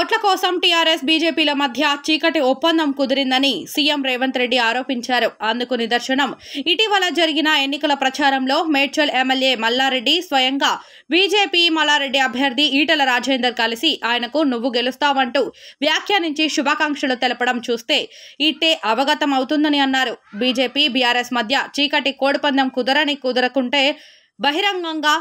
ఓట్ల కోసం టీఆర్ఎస్ బీజేపీల మధ్య చీకటి ఒప్పందం కుదిరిందని సీఎం రేవంత్ రెడ్డి ఆరోపించారు. అందుకు నిదర్శనం ఇటీవల జరిగిన ఎన్నికల ప్రచారంలో మేడ్చల్ ఎమ్మెల్యే మల్లారెడ్డి స్వయంగా బీజేపీ మల్లారెడ్డి అభ్యర్థి ఈటల రాజేందర్ కలిసి ఆయనకు నువ్వు గెలుస్తావంటూ వ్యాఖ్యానించి శుభాకాంక్షలు తెలపడం చూస్తే ఇట్టే అవగతం అవుతుందని అన్నారు. బీజేపీ బీఆర్ఎస్ మధ్య చీకటి కోడిపందం కుదరకుంటే బహిరంగంగా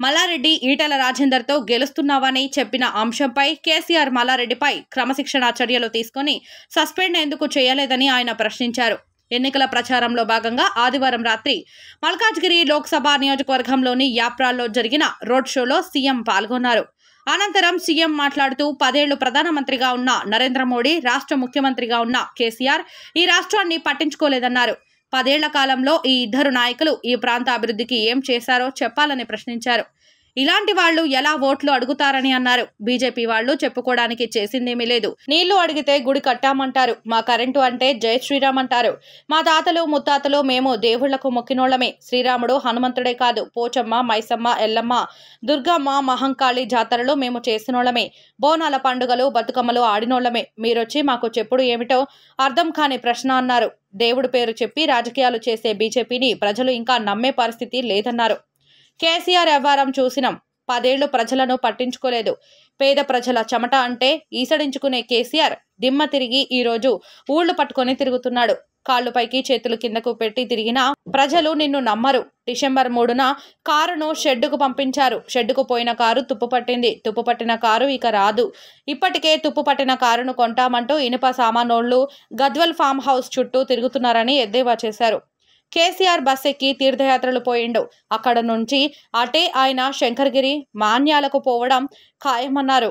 మల్లారెడ్డి ఈటల రాజేందర్తో గెలుస్తున్నావని చెప్పిన అంశంపై కేసీఆర్ మల్లారెడ్డిపై క్రమశిక్షణా చర్యలు తీసుకుని సస్పెండ్ ఎందుకు చేయలేదని ఆయన ప్రశ్నించారు. ఎన్నికల ప్రచారంలో భాగంగా ఆదివారం రాత్రి మల్కాజ్గిరి లోక్సభ నియోజకవర్గంలోని యాప్రాల్లో జరిగిన రోడ్ షోలో సీఎం పాల్గొన్నారు. అనంతరం సీఎం మాట్లాడుతూ 10 ఏళ్లు ప్రధానమంత్రిగా ఉన్న నరేంద్ర మోడీ, రాష్ట్ర ముఖ్యమంత్రిగా ఉన్న కేసీఆర్ ఈ రాష్ట్రాన్ని పట్టించుకోలేదన్నారు. 10 ఏళ్ల కాలంలో ఈ ఇద్దరు నాయకులు ఈ ప్రాంత అభివృద్ధికి ఏం చేశారో చెప్పాలని ప్రశ్నించారు. ఇలాంటి వాళ్లు ఎలా ఓట్లు అడుగుతారని అన్నారు. బీజేపీ వాళ్లు చెప్పుకోవడానికి చేసిందేమీ లేదు. నీళ్లు అడిగితే గుడి కట్టామంటారు, మా కరెంటు అంటే జై శ్రీరామ్ అంటారు. మా తాతలు ముత్తాతలు మేము దేవుళ్లకు మొక్కినోళ్లమే. శ్రీరాముడు హనుమంతుడే కాదు, పోచమ్మ, మైసమ్మ, ఎల్లమ్మ, దుర్గమ్మ, మహంకాళి జాతరలు మేము చేసినోళ్లమే. బోనాల పండుగలు, బతుకమ్మలు ఆడినోళ్లమే. మీరొచ్చి మాకు చెప్పుడు ఏమిటో అర్థం కాని ప్రశ్న అన్నారు. దేవుడి పేరు చెప్పి రాజకీయాలు చేసే బీజేపీని ప్రజలు ఇంకా నమ్మే పరిస్థితి లేదన్నారు. కేసీఆర్ వ్యవహారం చూసినాం. 10 ఏళ్లు ప్రజలను పట్టించుకోలేదు. పేద ప్రజల చెమట అంటే ఈసడించుకునే కేసీఆర్ దిమ్మ తిరిగి ఈ రోజు ఊళ్లు పట్టుకొని తిరుగుతున్నాడు. కాళ్లు పైకి చేతులు కిందకు పెట్టి తిరిగినా ప్రజలు నిన్ను నమ్మరు. డిసెంబర్ 3న కారును షెడ్డుకు పంపించారు. షెడ్డుకు పోయిన కారు తుప్పు పట్టింది. తుప్పు పట్టిన కారు ఇక రాదు. ఇప్పటికే తుప్పు పట్టిన కారును కొంటామంటూ ఇనుప సామానోళ్లు గద్వాల్ ఫామ్ హౌస్ చుట్టూ తిరుగుతున్నారని ఎద్దేవా చేశారు. కేసీఆర్ బస్ ఎక్కి తీర్థయాత్రలు పోయిండు. అక్కడ నుంచి అటే ఆయన శంకర్గిరి, మాన్యాలకు పోవడం ఖాయమన్నారు.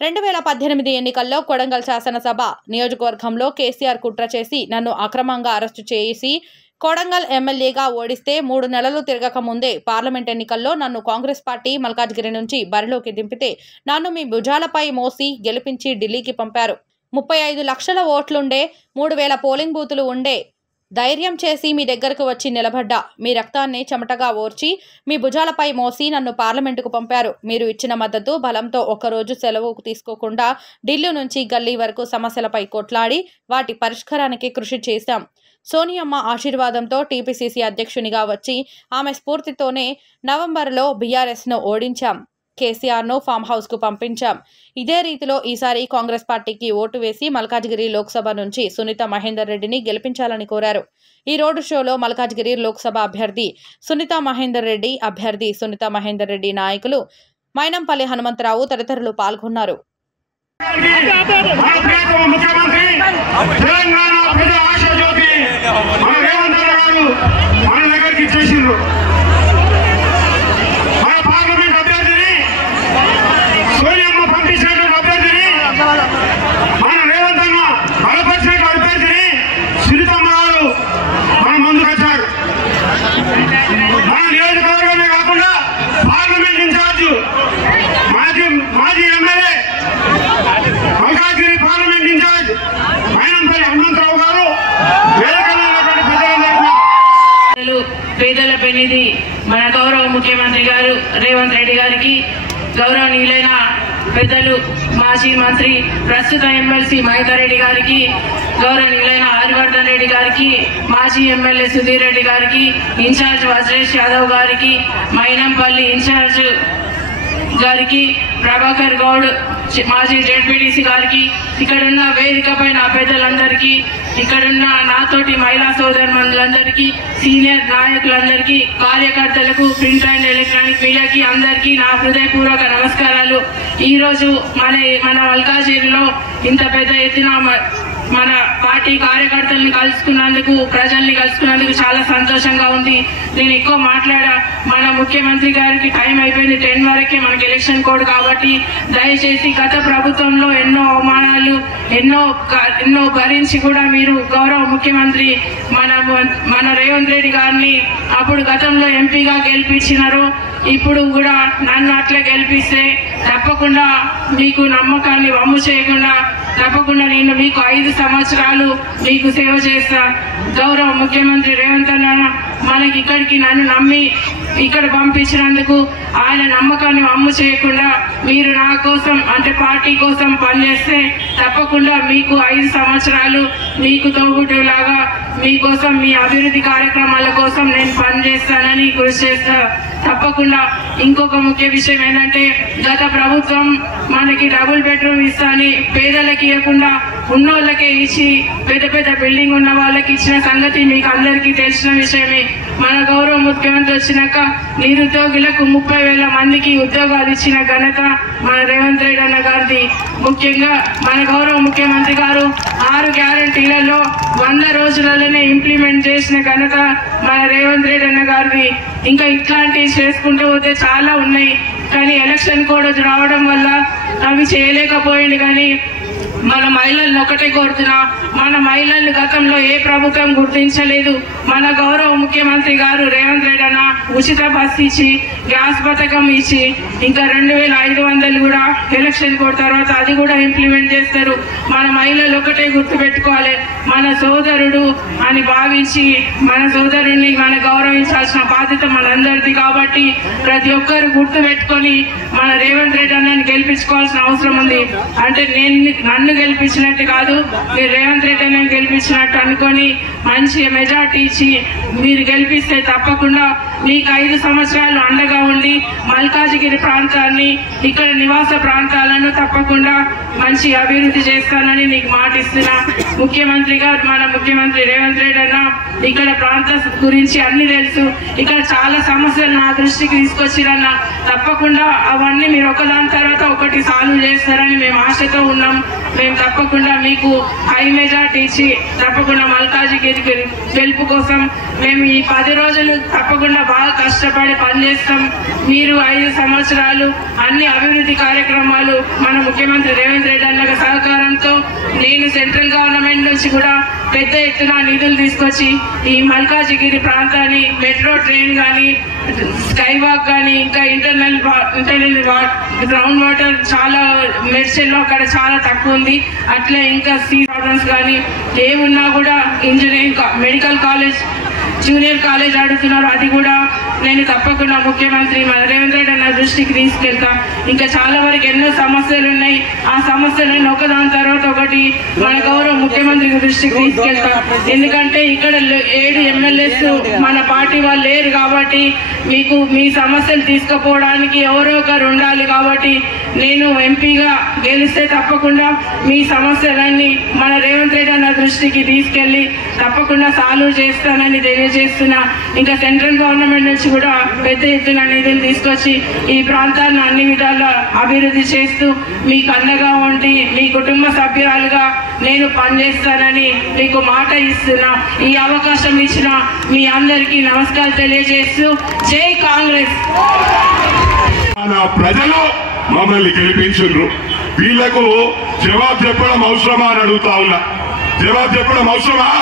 2018 ఎన్నికల్లో కొడంగల్ శాసనసభ నియోజకవర్గంలో కేసీఆర్ కుట్ర చేసి నన్ను అక్రమంగా అరెస్టు చేసి కొడంగల్ ఎమ్మెల్యేగా ఓడిస్తే 3 నెలలు తిరగక ముందే పార్లమెంట్ ఎన్నికల్లో నన్ను కాంగ్రెస్ పార్టీ మల్కాజ్గిరి నుంచి బరిలోకి దింపితే నన్ను మీ భుజాలపై మోసి గెలిపించి ఢిల్లీకి పంపారు. 35 లక్షల ఓట్లుండే, 3000 పోలింగ్ బూతులు ఉండే ధైర్యం చేసి మీ దగ్గరకు వచ్చి నిలబడ్డా. మీ రక్తాన్ని చెమటగా ఓర్చి మీ భుజాలపై మోసి నన్ను పార్లమెంటుకు పంపారు. మీరు ఇచ్చిన మద్దతు బలంతో ఒక్కరోజు సెలవు తీసుకోకుండా ఢిల్లీ నుంచి గల్లీ వరకు సమస్యలపై కొట్లాడి వాటి పరిష్కారానికి కృషి చేశాం. సోనియమ్మ ఆశీర్వాదంతో టీపీసీసీ అధ్యక్షునిగా వచ్చి ఆమె స్ఫూర్తితోనే నవంబర్లో బీఆర్ఎస్ను ఓడించాం. కేసీఆర్ను ఫామ్ హౌస్కు పంపించాం. ఇదే రీతిలో ఈసారి కాంగ్రెస్ పార్టీకి ఓటు వేసి మల్కాజ్గిరి లోక్సభ నుంచి సునీత మహేందర్ రెడ్డిని గెలిపించాలని కోరారు. ఈ రోడ్డు షోలో మల్కాజ్గిరి లోక్సభ అభ్యర్థి సునీత మహేందర్ రెడ్డి, అభ్యర్థి సునీత మహేందర్ రెడ్డి నాయకులు మైనంపల్లి హనుమంతరావు తదితరులు పాల్గొన్నారు. మాజీ MLA Malkajgiri parliament incharge Mynampally Hanumantharao గారు పేదల పెన్నిధి మన గౌరవ ముఖ్యమంత్రి గారు రేవంత్ రెడ్డి గారికి, గౌరవనీయులైన పెద్దలు మాజీ మంత్రి ప్రస్తుత ఎమ్మెల్సీ మహేందర్ రెడ్డి గారికి, గౌరవనీయులైన హరివర్ధన్ రెడ్డి గారికి, మాజీ ఎమ్మెల్యే సుధీర్ రెడ్డి గారికి, ఇన్ఛార్జ్ వజ్రేష్ యాదవ్ గారికి, మైనంపల్లి ఇన్ఛార్జ్ గారికి, ప్రభాకర్ గౌడ్ మాజీ జెడ్పీటీసీ గారికి, ఇక్కడున్న వేదికపై నా పెద్దలందరికీ, ఇక్కడున్న నాతోటి మహిళా సోదరులందరికీ, సీనియర్ నాయకులందరికీ, కార్యకర్తలకు, ప్రింట్ అండ్ ఎలక్ట్రానిక్ మీడియాకి అందరికీ నా హృదయపూర్వక నమస్కారాలు. ఈరోజు మన మల్కాజ్గిరిలో ఇంత పెద్ద ఎత్తున మన పార్టీ కార్యకర్తల్ని కలుసుకున్నందుకు, ప్రజల్ని కలుసుకున్నందుకు చాలా సంతోషంగా ఉంది. నేను ఎక్కువ మాట్లాడా, మన ముఖ్యమంత్రి గారికి టైం అయిపోయింది, 10 వరకే మనకి ఎలక్షన్ కోడ్ కాబట్టి దయచేసి గత ప్రభుత్వంలో ఎన్నో అవమానాలు ఎన్నో భరించి కూడా మీరు గౌరవ ముఖ్యమంత్రి మన రేవంత్ రెడ్డి గారిని అప్పుడు గతంలో ఎంపీగా గెలిపించినారు. ఇప్పుడు కూడా నన్ను అట్లా గెలిపిస్తే తప్పకుండా మీకు నమ్మకాన్ని వమ్ము చేయకుండా తప్పకుండా నేను మీకు 5 సంవత్సరాలు మీకు సేవ చేస్తా. గౌరవ ముఖ్యమంత్రి రేవంత్ అన్న మనకి ఇక్కడికి నన్ను నమ్మి ఇక్కడ పంపించినందుకు ఆయన నమ్మకాన్ని వమ్ము చేయకుండా మీరు నా కోసం అంటే పార్టీ కోసం పనిచేస్తే తప్పకుండా మీకు 5 సంవత్సరాలు మీకు తోబుట్టులాగా మీకోసం మీ అభివృద్ధి కార్యక్రమాల కోసం నేను పనిచేస్తానని కృషి చేస్తా. తప్పకుండా ఇంకొక ముఖ్య విషయం ఏంటంటే గత ప్రభుత్వం మనకి డబుల్ బెడ్రూమ్ ఇస్తాని పేదలకి ఇవ్వకుండా ఉన్నోళ్ళకే ఇచ్చి పెద్ద పెద్ద బిల్డింగ్ ఉన్న వాళ్ళకి ఇచ్చిన సంగతి మీకు అందరికీ తెలిసిన విషయమే. మన గౌరవ ముఖ్యమంత్రి వచ్చినాక నిరుద్యోగులకు 30,000 మందికి ఉద్యోగాలు ఇచ్చిన ఘనత మన రేవంత్ రెడ్డి అన్న గారిది. ముఖ్యంగా మన గౌరవ ముఖ్యమంత్రి గారు 6 గ్యారంటీలలో 100 రోజులలోనే ఇంప్లిమెంట్ చేసిన ఘనత మన రేవంత్ రెడ్డి అన్న గారిది. ఇంకా ఇట్లాంటివి చేసుకుంటూ పోతే చాలా ఉన్నాయి, కానీ ఎలక్షన్ కూడా రావడం వల్ల అవి చేయలేకపోయింది. కానీ మన మహిళలను ఒకటే కోరుతున్నా, మన మహిళల్ని గతంలో ఏ ప్రభుత్వం గుర్తించలేదు. మన గౌరవ ముఖ్యమంత్రి గారు రేవంత్ రెడ్డి అన్న ఉచిత బస్ ఇచ్చి గ్యాస్ పథకం ఇచ్చి ఇంకా 2,500 కూడా ఎలక్షన్ కోడ్ తర్వాత అది కూడా ఇంప్లిమెంట్ చేస్తారు. మన మహిళలు ఒకటే గుర్తుపెట్టుకోవాలి, మన సోదరుడు అని భావించి మన సోదరుడిని మన గౌరవించాల్సిన బాధ్యత మనందరిది. కాబట్టి ప్రతి ఒక్కరు గుర్తు పెట్టుకొని మన రేవంత్ రెడ్డి అన్నని గెలిపించుకోవాల్సిన అవసరం ఉంది. అంటే నన్ను గెలిపించినట్టు కాదు, మీరు రేవంత్ రెడ్డి అన్నని గెలిపించినట్టు అనుకొని మంచి మెజార్టీ ఇచ్చి మీరు గెలిపిస్తే తప్పకుండా మీకు 5 సంవత్సరాలు అండగా ఉండి మల్కాజిగిరి ప్రాంతాన్ని ఇక్కడ నివాస ప్రాంతాలను తప్పకుండా మంచి అభివృద్ధి చేస్తానని నీకు మాటిస్తున్నా. ముఖ్యమంత్రిగా మన ముఖ్యమంత్రి రేవంత్ రెడ్డి అన్న ఇక్కడ ప్రాంత గురించి అన్ని తెలుసు, ఇక్కడ చాలా సమస్యలు నా దృష్టికి తీసుకొచ్చిరన్న. తప్పకుండా అవన్నీ మీరు ఒకదాని తర్వాత ఒకటి సాల్వ్ చేస్తారని మేము ఆశతో ఉన్నాం. మేము తప్పకుండా మీకు హై మెజార్టీ ఇచ్చి తప్పకుండా మల్కాజిగిరి గెలుపు కోసం మేము ఈ 10 రోజులు తప్పకుండా బాగా కష్టపడి పనిచేస్తాం. మీరు 5 సంవత్సరాలు అన్ని అభివృద్ధి కార్యక్రమాలు మన ముఖ్యమంత్రి రేవంత్ రెడ్డి అన్న సహకారంతో నేను సెంట్రల్ గవర్నమెంట్ నుంచి కూడా పెద్ద ఎత్తున నిధులు తీసుకొచ్చి ఈ మల్కాజిగిరి ప్రాంతాన్ని మెట్రో ట్రైన్ కానీ స్కై వాక్ కానీ ఇంకా ఇంటర్నల్ గ్రౌండ్ వాటర్ చాలా మెర్చెల్లో అక్కడ చాలా తక్కువ ఉంది. అట్లా ఇంకా సీ ప్రాబ్లమ్స్ కానీ ఏమున్నా కూడా engineering medical college junior college అడుగుతున్నారు, అది కూడా నేను తప్పకుండా ముఖ్యమంత్రి మన రేవంత్ రెడ్డి అన్న దృష్టికి తీసుకెళ్తా. ఇంకా చాలా వరకు ఎన్నో సమస్యలు ఉన్నాయి, ఆ సమస్యలను ఒకదాని తర్వాత ఒకటి మన గౌరవ ముఖ్యమంత్రి దృష్టికి తీసుకెళ్తా. ఎందుకంటే ఇక్కడ 7 ఎమ్మెల్యేస్ మన పార్టీ వాళ్ళు లేరు కాబట్టి మీకు మీ సమస్యలు తీసుకుపోవడానికి ఎవరో ఒకరు ఉండాలి. కాబట్టి నేను ఎంపీగా గెలిస్తే తప్పకుండా మీ సమస్యలన్నీ మన రేవంత్ రెడ్డి అన్న దృష్టికి తీసుకెళ్లి తప్పకుండా సాల్వ్ చేస్తానని తెలియజేస్తున్నా. ఇంకా సెంట్రల్ గవర్నమెంట్ నుంచి కూడా పెద్ద ఎత్తున నిధులు తీసుకొచ్చి ఈ ప్రాంతాన్ని అన్ని విధాలా అభివృద్ధి చేస్తూ మీకు అండగా ఉండి మీ కుటుంబ సభ్యురాలుగా నేను పనిచేస్తానని మీకు మాట ఇస్తున్నా. ఈ అవకాశం ఇచ్చిన మీ అందరికీ నమస్కారం తెలియజేస్తూ జై కాంగ్రెస్. ప్రజలు మమ్మల్ని గెలిపించుండ్రు, వీళ్లకు జవాబు చెప్పడం అవసరమా అని అడుగుతా ఉన్నా. జవాబు చెప్పడం అవసరమా?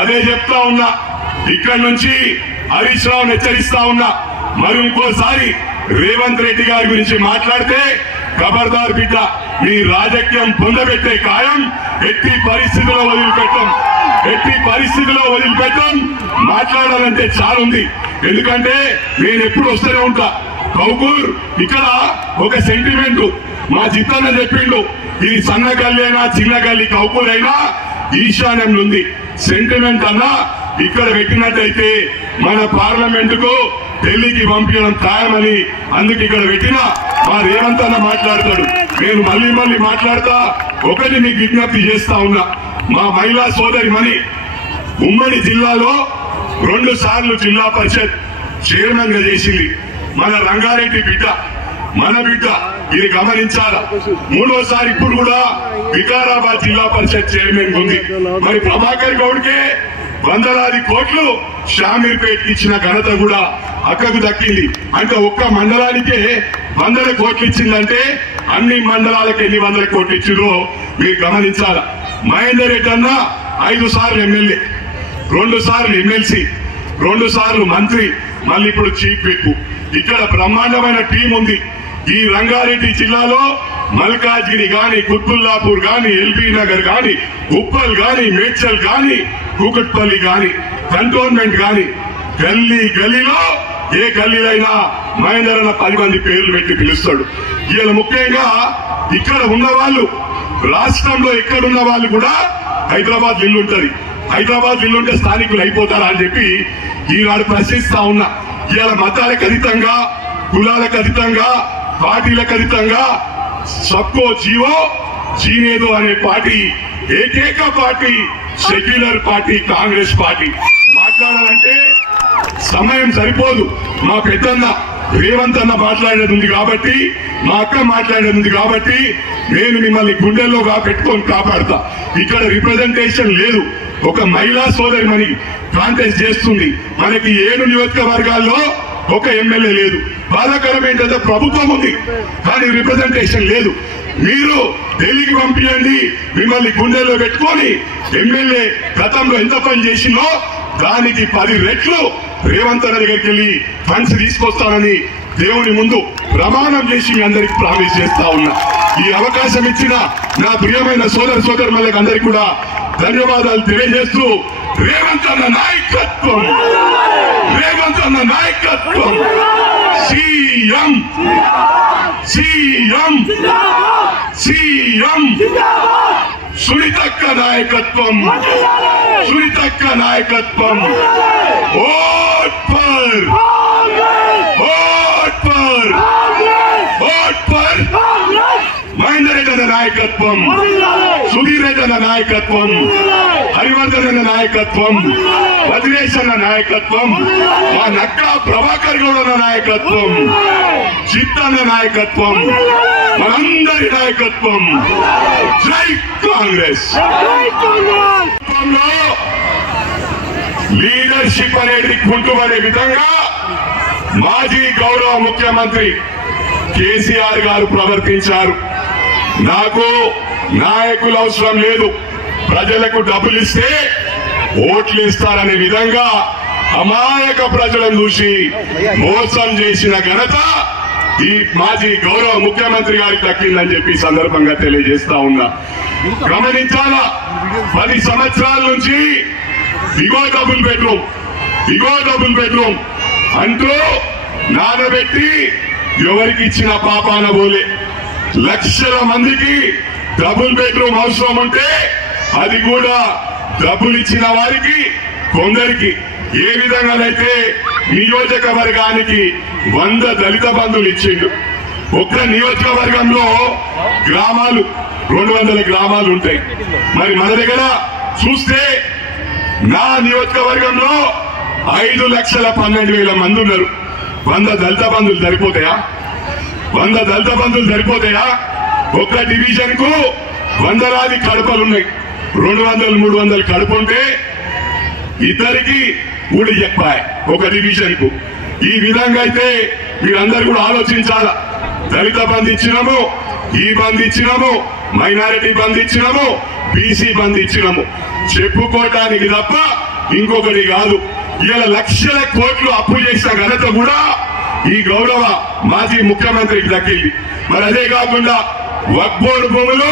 అదే చెప్తా ఉన్నా. ఇక్కడ నుంచి హరీష్ రావును హెచ్చరిస్తా ఉన్నా, మరి ఇంకోసారి రేవంత్ రెడ్డి గారి గురించి మాట్లాడితే ఖబర్దార్ బిడ్డ, మీ రాజకీయం పొందబెట్టే ఖాయం. ఎట్టి పరిస్థితుల్లో వదిలిపెట్టం. మాట్లాడాలంటే చాలా ఉంది, ఎందుకంటే నేను ఎప్పుడు వస్తూనే ఉంటా. కౌకూర్ ఇక్కడ ఒక సెంటిమెంట్ మా జిత్తన్న చెప్పిండు, ఇది సన్న గల్లి అయినా చిన్న గల్లి కౌకూర్ అయినా ఈశాన్యంలో ఉంది. సెంటిమెంట్ అన్నా ఇక్కడ పెట్టినట్టయితే మన పార్లమెంట్ కు ఢిల్లీకి పంపించడం ఖాయమని అందుకు ఇక్కడ పెట్టినా మా రేవంత్ అన్న మాట్లాడతాడు. నేను మళ్ళీ మాట్లాడతా. ఒకటి మీకు విజ్ఞప్తి చేస్తా ఉన్నా, మా మహిళా సోదరి మణి ఉమ్మడి జిల్లాలో 2 సార్లు జిల్లా పరిషత్ చైర్మన్ గా చేసింది. మన రంగారెడ్డి బిడ్డ, మన బిడ్డ, ఇది గమనించాలా. 3వసారి ఇప్పుడు కూడా వికారాబాద్ జిల్లా పరిషత్ చైర్మన్ ఉంది. మరి ప్రభాకర్ గౌడ్కే వందలాది కోట్లు షామీర్పేట్ ఇచ్చిన ఘనత కూడా అక్కకు దక్కింది. అంటే ఒక్క మండలానికే 100 కోట్లు ఇచ్చిందంటే అన్ని మండలాలకు ఎన్ని 100 కోట్లు ఇచ్చిందో మీరు గమనించాలా. మహేందర్ రెడ్డి అన్న 5 సార్లు ఎమ్మెల్యే, 2 సార్లు ఎమ్మెల్సీ, 2 సార్లు మంత్రి, మళ్ళీ ఇప్పుడు చీఫ్ విప్. ఇక్కడ బ్రహ్మాండమైన టీం ఉంది. ఈ రంగారెడ్డి జిల్లాలో మల్కాజ్గిరి గాని, కుత్బుల్లాపూర్ గాని, ఎల్బీ నగర్ గాని, ఉప్పల్ గాని, మేడ్చల్ గాని, కూకట్పల్లి గాని, కంటోన్మెంట్ గాని, గల్లీ గల్లీలో ఏ గల్లీలైనా మహేందర్ అన్న 10 మంది పేర్లు పెట్టి పిలుస్తాడు. ఇలా ముఖ్యంగా ఇక్కడ ఉన్న వాళ్ళు, రాష్ట్రంలో ఎక్కడున్న వాళ్ళు కూడా హైదరాబాద్ ఇల్లు ఉంటది. హైదరాబాద్ ఇల్లు ఉంటే స్థానికులు అయిపోతారా అని చెప్పి ఈనాడు ప్రశ్నిస్తా ఉన్నా. ఇవాళ మతాలకు అతీతంగా, కులాలకు అతీతంగా, పార్టీలకు అతీతంగా సబ్కో జీవో జీనేదో అనే పార్టీ, ఏకైక party secular party Congress party. మాట్లాడాలంటే సమయం సరిపోదు. మా పెద్దన్న రేవంత్ అన్న మాట్లాడేది ఉంది కాబట్టి, మా అక్క మాట్లాడేది ఉంది కాబట్టి నేను మిమ్మల్ని గుండెల్లోగా పెట్టుకొని కాపాడతా. ఇక్కడ రిప్రజెంటేషన్ లేదు. ఒక మహిళా సోదరిమణి కాంటెస్ట్ చేస్తుంది. మనకి 7 నియోజకవర్గాల్లో ఒక ఎమ్మెల్యే లేదు. బాధాకరం ఏంటంటే ప్రభుత్వం ఉంది కానీ రిప్రజెంటేషన్ లేదు. మీరు ఢిల్లీకి పంపించండి, మిమ్మల్ని గుండెల్లో పెట్టుకొని ఎమ్మెల్యే గతంలో ఎంత పని చేసిందో దానికి 10 రెట్లు రేవంత్ అన్న దగ్గరికి వెళ్లి ఫండ్స్ తీసుకొస్తానని దేవుని ముందు ప్రమాణం చేసి మీ అందరికి ప్రామిస్ చేస్తా ఉన్నా. ఈ అవకాశం ఇచ్చిన నా ప్రియమైన సోదరులకు అందరికీ కూడా ధన్యవాదాలు తెలియజేస్తూ, రేవంత్ అన్న నాయకత్వం, రేవంత్ అన్న నాయకత్వం, సీఎం సీఎం సీఎం సునీతక్క నాయకత్వం, సునీతక్క నాయకత్వం, vote per vote per vote per Mahender Reddy అన్న నాయకత్వం, సుధీర్ రెడ్డి అన్న నాయకత్వం, హరివర్ధన్ అన్న నాయకత్వం, వదిలేష్ అన్న నాయకత్వం, మా నక్కా ప్రభాకర్ గౌడ్ అన్న నాయకత్వం, చిత్ అన్న నాయకత్వం, మనందరి నాయకత్వం. జై కాంగ్రెస్. లీడర్షిప్ అనేది కుంటుపడే విధంగా మాజీ గౌరవ ముఖ్యమంత్రి కేసీఆర్ గారు ప్రవర్తించారు. నాకు నాయకులు అవసరం లేదు, ప్రజలకు డబ్బులు ఇస్తే ఓట్లు ఇస్తారనే విధంగా అమాయక ప్రజలను చూసి మోసం చేసిన ఘనత ఈ మాజీ గౌరవ ముఖ్యమంత్రి గారికి దక్కిందని చెప్పి సందర్భంగా తెలియజేస్తా ఉన్నా. గమనించాలా, 10 సంవత్సరాల నుంచి ఇగో డబుల్ బెడ్రూమ్, ఇగో డబుల్ బెడ్రూమ్ అంటూ నానబెట్టి ఎవరికి ఇచ్చిన పాపాన పోలే. లక్షల మందికి డబుల్ బెడ్రూమ్ అవసరం ఉంటే అది కూడా డబ్బులు ఇచ్చిన వారికి కొందరికి ఏ విధంగానైతే నియోజకవర్గానికి 100 దళిత బంధువులు ఇచ్చిండు. ఒక్క నియోజకవర్గంలో గ్రామాలు 200 గ్రామాలు ఉంటాయి. మరి మన దగ్గర చూస్తే నా నియోజకవర్గంలో 5,12,000 మంది ఉన్నారు. 100 దళిత బంధువులు సరిపోతాయా? 100 దళిత బంధువులు సరిపోతాయా? ఒక్క డివిజన్ కు 100 కడపలున్నాయి. 200-300 కడప ఉంటే ఇద్దరికి ఊడి చెప్పాయి ఒక డివిజన్ కు. ఈ విధంగా అయితే మీరందరూ కూడా ఆలోచించాలా. దళిత బంధు ఇచ్చినాము, ఈ బంధు ఇచ్చినాము, మైనారిటీ బంధు ఇచ్చినాము, బీసీ బంధు ఇచ్చినాము, చెప్పుకోవటానికి తప్ప ఇంకొకటి కాదు. ఇలా లక్షల కోట్లు అప్పు చేసిన ఘనత కూడా ఈ గౌరవ మాజీ ముఖ్యమంత్రికి దక్కింది. మరి అదే కాకుండా వక్ఫ్ బోర్డు భూములు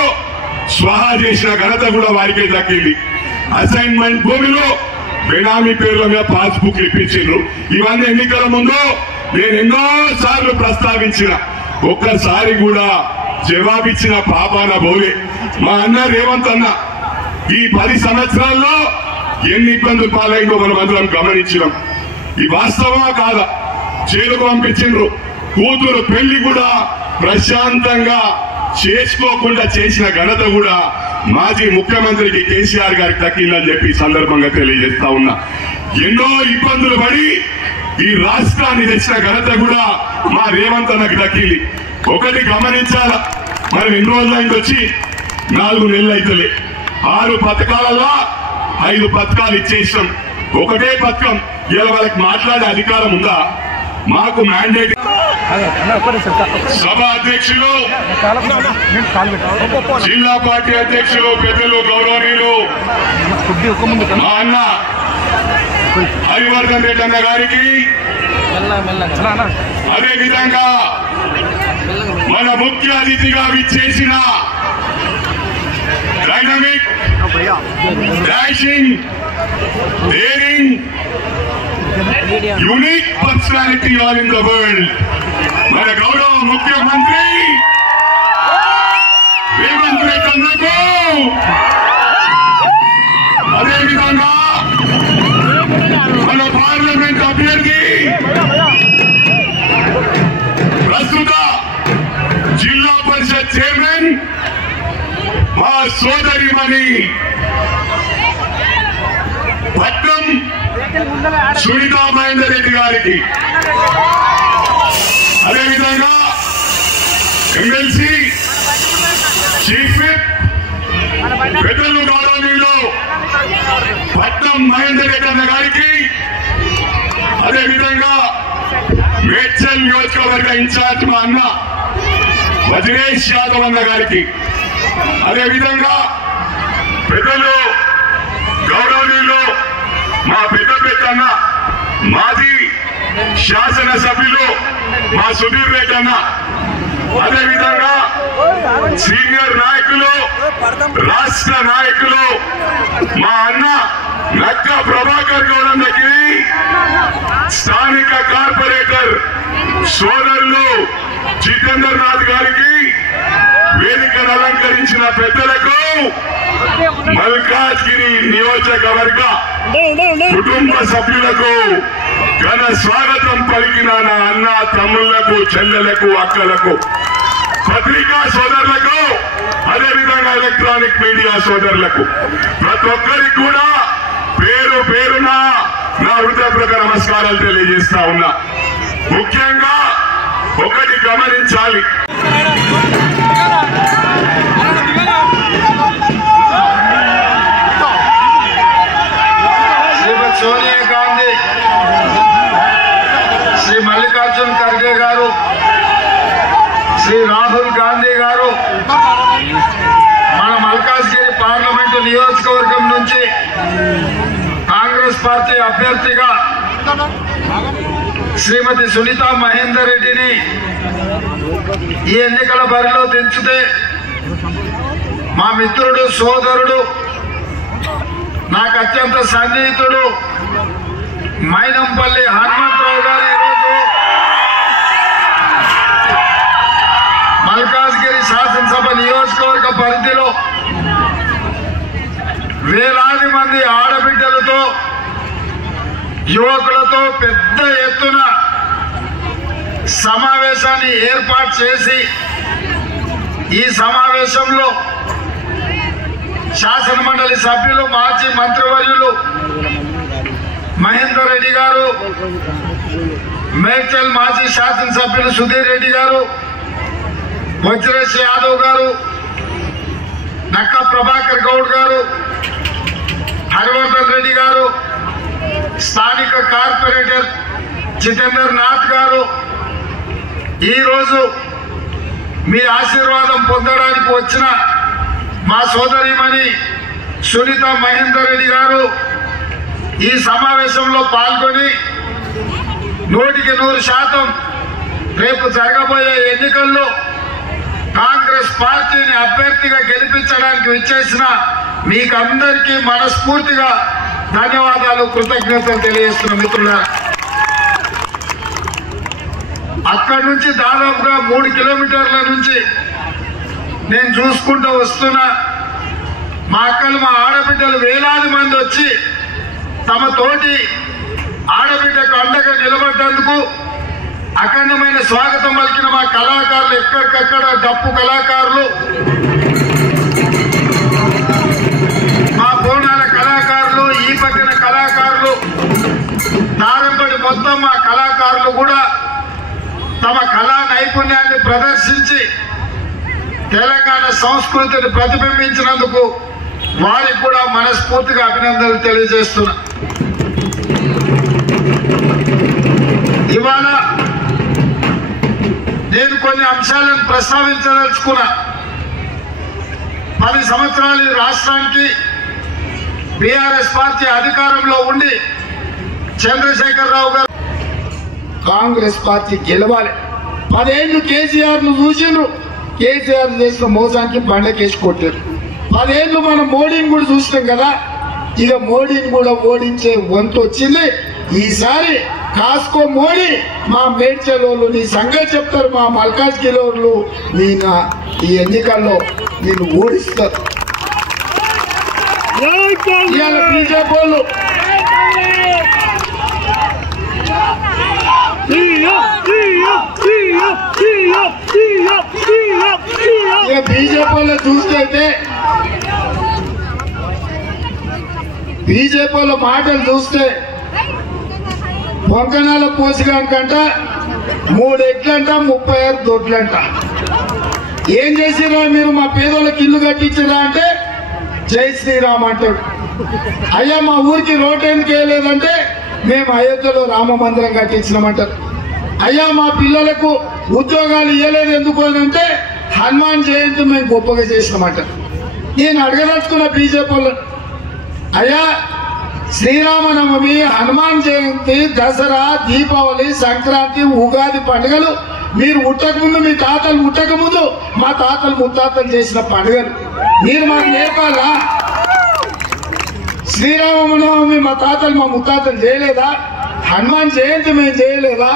స్వాహా చేసిన ఘనత కూడా వారికే దక్కింది. అసైన్మెంట్ భూమిలో బెనామీ పేర్ల మీద పాస్బుక్ ఇప్పించిండ్రు. ఇవన్నీ ఎన్నికల ముందు నేను ఎన్నో సార్లు ప్రస్తావించిన, ఒక్కసారి కూడా జవాబిచ్చిన పాపాన బోలే. మా అన్న రేవంత్ అన్న ఈ 10 సంవత్సరాల్లో ఎన్ని ఇబ్బందులు పాలైందో మనం అందరం గమనించినాం. ఈ వాస్తవమా కాదా? జైలుకు పంపించిండ్రు. కూతురు పెళ్లి కూడా ప్రశాంతంగా చేసుకోకుండా చేసిన ఘనత కూడా మాజీ ముఖ్యమంత్రికి కేసీఆర్ గారికి దక్కిందని చెప్పి సందర్భంగా తెలియజేస్తా ఉన్నా. ఎన్నో ఇబ్బందులు పడి ఈ రాష్ట్రాన్ని తెచ్చిన ఘనత కూడా మా రేవంత్ అన్నకి దక్కింది. ఒకటి గమనించాలా, మనం ఎన్ని రోజులైంది వచ్చి 4 నెలలు అయితలే. 6 పథకాలలో 5 పథకాలు ఇచ్చేసాం. ఒకటే పథకం. ఇలా వాళ్ళకి మాట్లాడే అధికారం ఉందా? మాకు మ్యాండేట్. సభ అధ్యక్షులు, జిల్లా పార్టీ అధ్యక్షులు, పెద్దలు, గౌరవనీయులు మా అన్న హరివర్ధన్ రెడ్డి అన్న గారికి, అదే విధంగా మన ముఖ్య అతిథిగా విచ్చేసిన dynamic, dashing, daring, unique personality all in the world మన గౌరవ ముఖ్యమంత్రి రేవంత్ రెడ్డి అన్నకు, అదేవిధంగా మన పార్లమెంట్ అభ్యర్థి ప్రస్తుత జిల్లా పరిషత్ చైర్మన్ మా సోదరిమణి పట్నం సునీతా మహేందర్ రెడ్డి గారికి, అదేవిధంగా ఎమ్మెల్సీ చీఫ్ విప్ పెద్దలు గౌరవనీయులు పట్నం మహేందర్ రెడ్డి అన్న గారికి, అదేవిధంగా మేడ్చల్ నియోజకవర్గ ఇన్ఛార్జ్ మా అన్న వజ్రేష్ యాదవ్ అన్న గారికి, అదేవిధంగా పెద్దలు గౌరవనీయులు మా పెద్దన్న మాజీ శాసనసభ్యులు మా సుధీర్ రెడ్డి అన్న, అదేవిధంగా సీనియర్ నాయకులు, రాష్ట్ర నాయకులు మా అన్న నక్క ప్రభాకర్ గౌడన్నకి, స్థానిక కార్పొరేటర్ సోదరులు జితేందర్ నాథ్ గారికి, వేదికను అలంకరించిన పెద్దలకు, మల్కాజ్గిరి నియోజకవర్గ కుటుంబ సభ్యులకు ఘన స్వాగతం పలికిన నా అన్న తమ్ముళ్లకు, చెల్లెలకు, అక్కలకు, పత్రికా సోదరులకు, అదేవిధంగా ఎలక్ట్రానిక్ మీడియా సోదరులకు, ప్రతి ఒక్కరికి కూడా పేరు పేరున నా హృదయపూర్వక నమస్కారాలు తెలియజేస్తా ఉన్నా. ముఖ్యంగా ఒకటి గమనించాలి, శ్రీమతి సోనియా గాంధీ, శ్రీ మల్లికార్జున్ ఖర్గే గారు, శ్రీ రాహుల్ గాంధీ గారు మన మల్కాజ్గిరి పార్లమెంటు నియోజకవర్గం నుంచి కాంగ్రెస్ పార్టీ అభ్యర్థిగా శ్రీమతి సునీతా మహేందర్ రెడ్డిని ఈ ఎన్నికల బరిలో దించితే మా మిత్రుడు, సోదరుడు, నాకు అత్యంత సన్నిహితుడు మైనంపల్లి హనుమంతరావు గారు ఈరోజు మల్కాజ్గిరి శాసనసభ నియోజకవర్గ పరిధిలో వేలాది మంది ఆడబిడ్డలతో, యువకులతో పెద్ద ఎత్తున సమావేశాన్ని ఏర్పాటు చేసి ఈ సమావేశంలో శాసన మండలి సభ్యులు, మాజీ మంత్రివర్యులు మహేందర్ రెడ్డి గారు, మేడ్చల్ మాజీ శాసనసభ్యులు సుధీర్ రెడ్డి గారు, వజ్రేష్ యాదవ్ గారు, నక్క ప్రభాకర్ గౌడ్ గారు, హరివర్ధన్ రెడ్డి గారు, స్థానిక కార్పొరేటర్ జితేందర్ నాథ్ గారు ఈరోజు మీ ఆశీర్వాదం పొందడానికి వచ్చిన మా సోదరిమణి సునీతా మహేందర్ రెడ్డి గారు ఈ సమావేశంలో పాల్గొని 100% రేపు జరగబోయే ఎన్నికల్లో కాంగ్రెస్ పార్టీని అభ్యర్థిగా గెలిపించడానికి విచ్చేసిన మీకందరికీ మనస్ఫూర్తిగా ధన్యవాదాలు, కృతజ్ఞతలు తెలియజేస్తున్న మిత్రులారా. అక్కడి నుంచి దాదాపుగా 3 కిలోమీటర్ల నుంచి నేను చూసుకుంటూ వస్తున్నా. మా అక్కలు, మా ఆడబిడ్డలు వేలాది మంది వచ్చి తమ తోటి ఆడబిడ్డకు అండగా నిలబడ్డందుకు అఖండమైన స్వాగతం పలికిన మా కళాకారులు, ఎక్కడికక్కడ డప్పు కళాకారులు, మా బోనాల కళాకారులు, ఈ పక్కన కళాకారులు, దారంపడి మొత్తం మా కళాకారులు కూడా తమ కళా నైపుణ్యాన్ని ప్రదర్శించి తెలంగాణ సంస్కృతిని ప్రతిబింబించినందుకు వారికి కూడా మనస్ఫూర్తిగా అభినందనలు తెలియజేస్తున్నా. ఇవాళ నేను కొన్ని అంశాలను ప్రస్తావించదలుచుకున్నా. 10 సంవత్సరాలు ఈ రాష్ట్రానికి బీఆర్ఎస్ పార్టీ అధికారంలో ఉండి చంద్రశేఖరరావు గారు కాంగ్రెస్ పార్టీ గెలవాలి, 10 ఏళ్ళు కేసీఆర్ ను చూసిండ్రు, కేసీఆర్ చేసిన మోసానికి బండకేసి కొట్టారు. 10 ఏళ్ళు మనం మోడీని కూడా చూసినాం కదా, ఇక మోడీని కూడా ఓడించే వంతు వచ్చింది. ఈసారి కాస్కో మోడీ మా మేడ్చలోళ్ళు నీ సంగతి చెప్తారు, మా మల్కాజ్గిరిలో నేను ఈ ఎన్నికల్లో నేను ఓడిస్తారు. ఇవాళ బీజేపీ వాళ్ళు బీజేపీ వాళ్ళు చూస్తే బీజేపీ వాళ్ళ మాటలు చూస్తే పొంకనాల పోసిగానికంట 3 ఎట్లంట 36 దొడ్లంట. ఏం చేసిరా మీరు, మా పేదోళ్ళకి ఇల్లు కట్టించిరా అంటే జై శ్రీరామ్ అంటాడు. అయ్యా మా ఊరికి రోడ్ ఎందుకు వేయలేదంటే మేము అయోధ్యలో రామ మందిరం కట్టించినామంటారు. అయ్యా మా పిల్లలకు ఉద్యోగాలు ఇవ్వలేదు ఎందుకు అంటే హనుమాన్ జయంతి మేము గొప్పగా చేసినామంటారు. నేను అడగదలుచుకున్న బీజేపీ వాళ్ళు, అయ్యా శ్రీరామనవమి, హనుమాన్ జయంతి, దసరా, దీపావళి, సంక్రాంతి, ఉగాది పండుగలు మీరు ఉట్టకముందు, మీ తాతలు ఉట్టకముందు మా తాతలు ముత్తాతలు చేసిన పండుగలు మీరు మాకు నేర్పాలా? శ్రీరామనవమి మా తాతలు మా ముత్తాతలు చేయలేదా? హనుమాన్ జయంతి మేము చేయలేదా?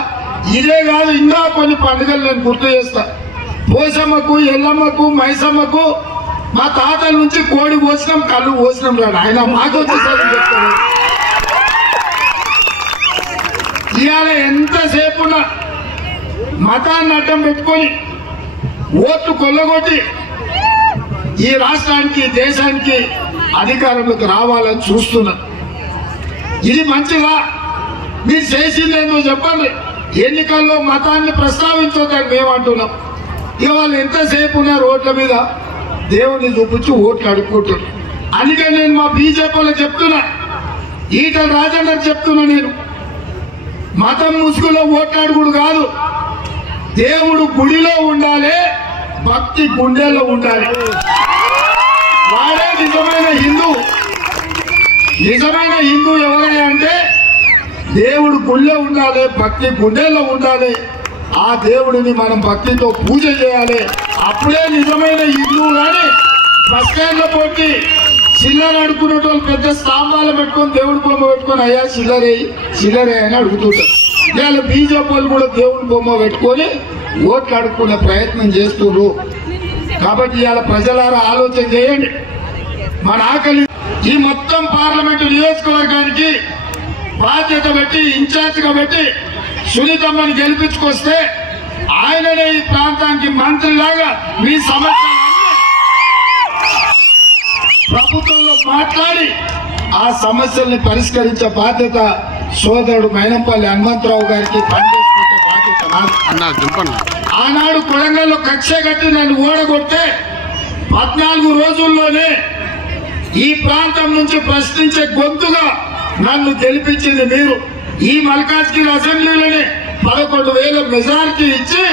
ఇదే కాదు ఇంకా కొన్ని పండుగలు నేను గుర్తు చేస్తా. పోసమ్మకు, ఎల్లమ్మకు, మైసమ్మకు మా తాతల నుంచి కోడి పోసినాం, కళ్ళు పోసినాం రాడు ఆయన మాకు వచ్చేసరికి చెప్తాడు. ఇవాళ ఎంతసేపు మతాన్ని అడ్డం పెట్టుకొని ఓట్లు కొల్లగొట్టి ఈ రాష్ట్రానికి, దేశానికి అధికారంలోకి రావాలని చూస్తున్నారు. ఇది మంచిదా? మీరు చేసింది ఏందో చెప్పండి. ఎన్నికల్లో మతాన్ని ప్రస్తావించొద్దని మేము అంటున్నాం. ఇక వాళ్ళు ఎంతసేపు ఉన్న రోడ్ల మీద దేవుని చూపించి ఓట్లు అడుక్కుంటున్నారు. అందుకే నేను మా బీజేపీ వాళ్ళకి చెప్తున్నా, ఈటల రాజేందర్ చెప్తున్నా, నేను మతం ముసుగులో ఓట్లాడుకుడు కాదు, దేవుడు గుడిలో ఉండాలి, భక్తి గుండెల్లో ఉండాలి. వాడే నిజమైన హిందూ. నిజమైన హిందూ ఎవరైనా అంటే దేవుడు గుళ్ళో ఉండాలి, భక్తి గుండెల్లో ఉండాలి. ఆ దేవుడిని మనం భక్తితో పూజ చేయాలి. అప్పుడే నిజమైన హిందూ. కానీ బస్ స్టాండ్లో పోటీ చిల్లర అడుక్కునేటోళ్ళు పెద్ద స్తంభాలు పెట్టుకొని దేవుడి బొమ్మ పెట్టుకొని అయ్యా చిల్లరే అని అడుగుతుంటారు. ఇవాళ బీజేపీ వాళ్ళు కూడా దేవుడి బొమ్మ పెట్టుకొని ఓట్లు అడుక్కునే ప్రయత్నం చేస్తున్నారు. కాబట్టి ఇవాళ ప్రజలారా ఆలోచన చేయండి. మన ఆకలి ఈ మొత్తం పార్లమెంటు నియోజకవర్గానికి బాధ్యత పెట్టి, ఇన్ఛార్జిగా పెట్టి సునీతమ్మని గెలిపించుకొస్తే ఆయననే ఈ ప్రాంతానికి మంత్రిలాగా మీ సమస్యలన్నీ ప్రభుత్వంలో మాట్లాడి ఆ సమస్యల్ని పరిష్కరించే బాధ్యత సోదరుడు మైనంపల్లి హనుమంతరావు గారికి పనిచేసుకుంటే బాధ్యత. ఆనాడు కొడంగల్లో కక్ష కట్టి నన్ను ఓడగొట్టే 14 రోజుల్లోనే ఈ ప్రాంతం నుంచి ప్రశ్నించే గొంతుగా నన్ను గెలిపించింది మీరు. ఈ మల్కాజ్గిరి అసెంబ్లీలోనే 11,000 మెజారిటీ ఇచ్చి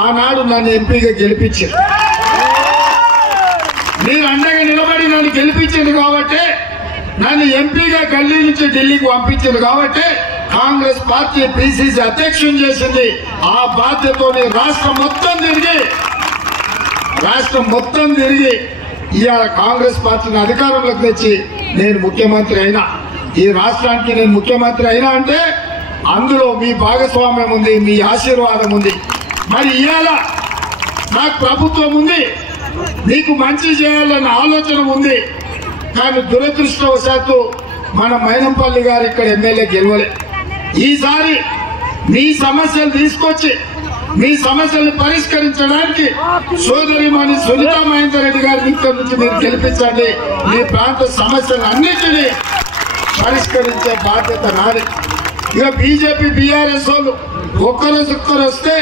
ఆనాడు నన్ను ఎంపీగా గెలిపించారు. మీరు అండగా నిలబడి నన్ను గెలిపించారు కాబట్టి, నన్ను ఎంపీగా గల్లీ నుంచి ఢిల్లీకి పంపించారు కాబట్టి కాంగ్రెస్ పార్టీ పిసిసి అధ్యక్షుని చేసింది. ఆ బాధ్యతతోని రాష్ట్రం మొత్తం తిరిగి ఇవాళ కాంగ్రెస్ పార్టీని అధికారంలోకి తెచ్చి నేను ముఖ్యమంత్రి అయినా, ఈ రాష్ట్రానికి నేను ముఖ్యమంత్రి అయినా అంటే అందులో మీ భాగస్వామ్యం ఉంది, మీ ఆశీర్వాదం ఉంది. మరి ఇవాళ నాకు ప్రభుత్వం ఉంది, మీకు మంచి చేయాలన్న ఆలోచన ఉంది. కానీ దురదృష్టవశాత్తు మన మైనంపల్లి గారు ఇక్కడ ఎమ్మెల్యే గెలవలే. ఈసారి మీ సమస్యలు తీసుకొచ్చి మీ సమస్యల్ని పరిష్కరించడానికి సోదరిమణి సునీతా మహేందర్ రెడ్డి గారి ఇక్కడ నుంచి మీరు గెలిపించండి. మీ ప్రాంత సమస్యలన్నింటినీ పరిష్కరించే బాధ్యత నాది. ఇక బీజేపీ బీఆర్ఎస్ వాళ్ళు ఒక్కరు వస్తే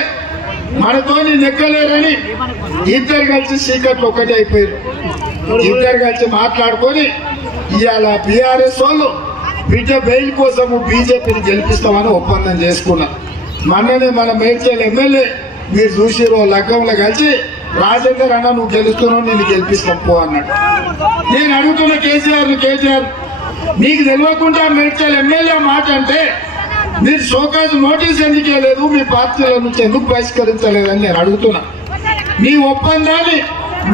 మనతోని నెగ్గలేరని ఇద్దరు కలిసి చీకట్లు ఒకటి అయిపోయారు. ఇద్దరు కలిసి మాట్లాడుకొని ఇవాళ బీఆర్ఎస్ వాళ్ళు బిడ్డ బెయిల్ కోసము బీజేపీని గెలిపిస్తామని ఒప్పందం చేసుకున్నారు. మొన్ననే మన మేడ్చల్ ఎమ్మెల్యే మీరు చూసిరో లగ్గంలో కలిసి రాజేందర్ అన్న నువ్వు గెలుస్తున్నావు, నేను గెలిపిస్తాం పో అన్నాడు. నేను అడుగుతున్న కేసీఆర్ నీకు తెలియకుండా మేడ్చల్ ఎమ్మెల్యే మాట అంటే మీరు షోకాజ్ నోటీస్ ఎందుకు ఇవ్వలేదు, మీ పార్టీల నుంచి ఎందుకు బహిష్కరించలేదని నేను అడుగుతున్నా. మీ ఒప్పందాన్ని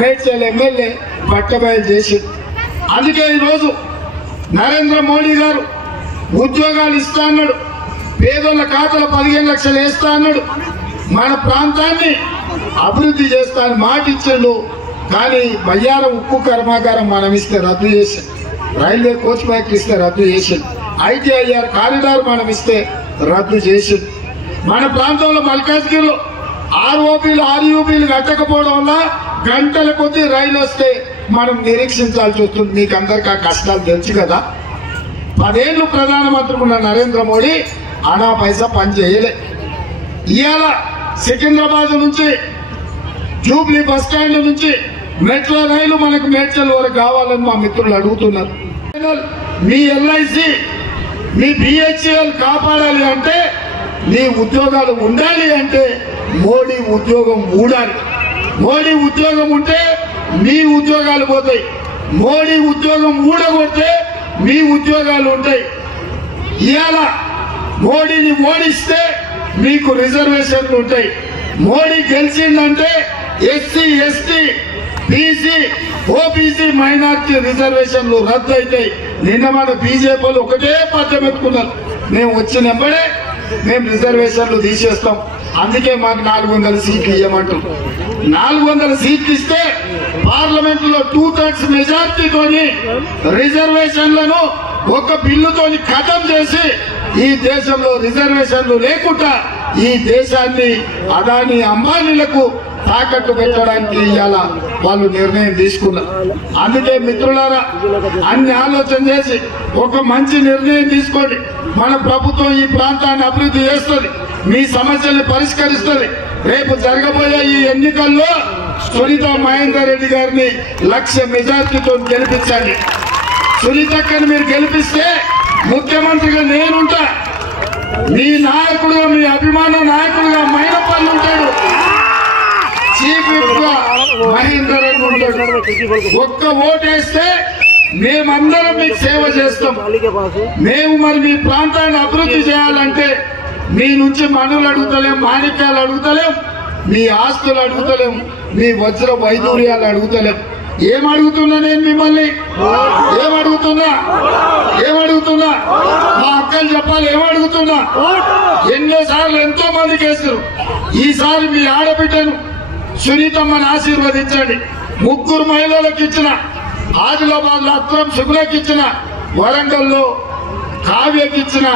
మేడ్చల్ ఎమ్మెల్యే పట్టబయలు చేసి, అందుకే ఈరోజు నరేంద్ర మోడీ గారు ఉద్యోగాలు ఇస్తా అన్నాడు, పేదోళ్ళ ఖాతాలో 15 లక్షలు వేస్తా అన్నాడు, మన ప్రాంతాన్ని అభివృద్ధి చేస్తా అని మాట ఇచ్చాడు. కానీ బయ్యారం ఉక్కు కర్మాగారం మనం ఇస్తే రద్దు చేశాం, రైల్వే కోచ్ ఫ్యాక్టరీ ఇస్తే రద్దు చేశాం, ITIR కారిడార్ మనం ఇస్తే రద్దు చేశాం. మన ప్రాంతంలో మల్కాజ్గిరిలో ROPలు RUPలు కట్టకపోవడం వల్ల గంటల కొద్దీ రైలు వస్తే మనం నిరీక్షించాల్సి వస్తుంది. మీకు అందరికీ ఆ కష్టాలు తెలుసు కదా. 10 ఏళ్ళు ప్రధానమంత్రి ఉన్న నరేంద్ర మోడీ అనా పైసా పని చేయలే. ఇవాళ సికింద్రాబాద్ నుంచి జూబ్లీ బస్ స్టాండ్ నుంచి మెట్రో రైలు మనకు మేడ్చల్ వరకు కావాలని మా మిత్రులు అడుగుతున్నారు. మీ LIC మీ BHEL కాపాడాలి అంటే, మీ ఉద్యోగాలు ఉండాలి అంటే మోడీ ఉద్యోగం ఊడాలి. మోడీ ఉద్యోగం ఉంటే మీ ఉద్యోగాలు పోతాయి, మోడీ ఉద్యోగం ఊడగొడితే మీ ఉద్యోగాలు ఉంటాయి. ఇవాళ మోడీని ఓడిస్తే మీకు రిజర్వేషన్లు ఉంటాయి. మోడీ గెలిచిందంటే SC ST BC OBC minority రిజర్వేషన్లు రద్దు అవుతాయి. నిన్న మన బీజేపీలు ఒకటే పద్యం ఎత్తుకున్నారు, మేము వచ్చినప్పుడే మేము రిజర్వేషన్లు తీసేస్తాం, అందుకే మాకు 400 సీట్లు ఇవ్వమంటారు. 400 సీట్లు ఇస్తే పార్లమెంట్ లో 2/3 మెజార్టీతోని రిజర్వేషన్లను ఒక బిల్లుతోని ఖతం చేసి ఈ దేశంలో రిజర్వేషన్లు లేకుండా ఈ దేశాన్ని అదాని అంబానీలకు తాకట్టు పెట్టడానికి ఇవాళ వాళ్ళు నిర్ణయం తీసుకున్నారు. అందుకే మిత్రులారా, అన్ని ఆలోచన చేసి ఒక మంచి నిర్ణయం తీసుకోండి. మన ప్రభుత్వం ఈ ప్రాంతాన్ని అభివృద్ధి చేస్తుంది, మీ సమస్యల్ని పరిష్కరిస్తుంది. రేపు జరగబోయే ఈ ఎన్నికల్లో సునీత మహేందర్ రెడ్డి గారిని 1,00,000 మెజార్టీతో గెలిపించండి. సునీతక్కని మీరు గెలిపిస్తే ముఖ్యమంత్రిగా నేనుంటా, మీ నాయకుడుగా, మీ అభిమాన నాయకుడుగా మైనపల్లి ఉంటాడు, చీఫ్ విప్ గా మహేందర్ రెడ్డి ఉంటాడు. ఒక్క ఓటేస్తే మేమందరం మీకు సేవ చేస్తాం. మేము మరి మీ ప్రాంతాన్ని అభివృద్ధి చేయాలంటే మీ నుంచి మనులు అడుగుతలేం, మాణిక్యాలు అడుగుతలేం, మీ ఆస్తులు అడుగుతలేం, మీ వజ్ర వైదూర్యాలు అడుగుతలేం. ఏమడుగుతున్నా నేను మిమ్మల్ని? ఏమడుగుతున్నా మా అక్కలు చెప్పాలి. ఏమడుగుతున్నా? ఎన్నోసార్లు ఎంతో మందికి వేస్తారు. ఈసారి మీ ఆడబిడ్డను సునీతమ్మని ఆశీర్వదించండి. 3 మహిళలకు ఇచ్చిన, ఆదిలాబాద్ లో అక్రమ్ సుగులకి ఇచ్చిన, వరంగల్లో కావ్యకి ఇచ్చిన,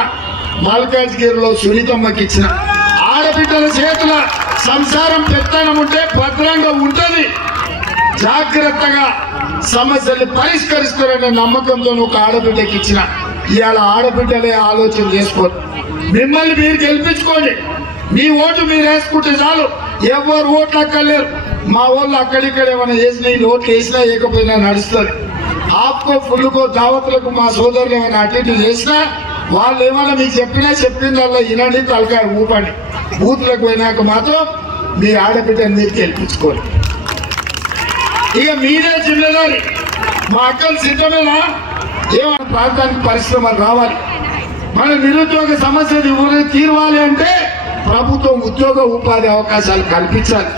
మల్కాజ్గిరిలో సునీతమ్మకి ఇచ్చిన. ఆడబిడ్డల చేతుల సంసారం పెత్తనం ఉంటే భద్రంగా ఉంటది. జాగ్రత్తగా సమస్యలు పరిష్కరిస్తారనే నమ్మకంతో ఒక ఆడబిడ్డకి ఇచ్చిన. ఇవాళ ఆడబిడ్డలే ఆలోచన చేసుకోండి, మిమ్మల్ని మీరు గెలిపించుకోండి. మీ ఓటు మీరు వేసుకుంటే చాలు, ఎవరు ఓట్లు అక్కర్లేరు. మా వాళ్ళు అక్కడిక్కడ ఏమైనా చేసినా, ఈ ఓట్లు వేసినా వేయకపోయినా నడుస్తుంది. ఆప్కో ఫుల్కో దావతులకు మా సోదరులు ఏమైనా అటు ఇటు చేసినా, వాళ్ళు ఏమైనా మీకు చెప్పిందల్లా వినండి, తలకాయ ఊపండి. బూత్లకు పోయినాక మాత్రం మీ ఆడబిడ్డని మీరు గెలిపించుకోండి. ఇక మీరే జిమ్మేదారి. మా అక్కలు సిద్ధమేనా? ఏమైనా ప్రాంతానికి పరిశ్రమలు రావాలి, మన నిరుద్యోగ సమస్య తీరవాలి అంటే ప్రభుత్వం ఉద్యోగ ఉపాధి అవకాశాలు కల్పించాలి.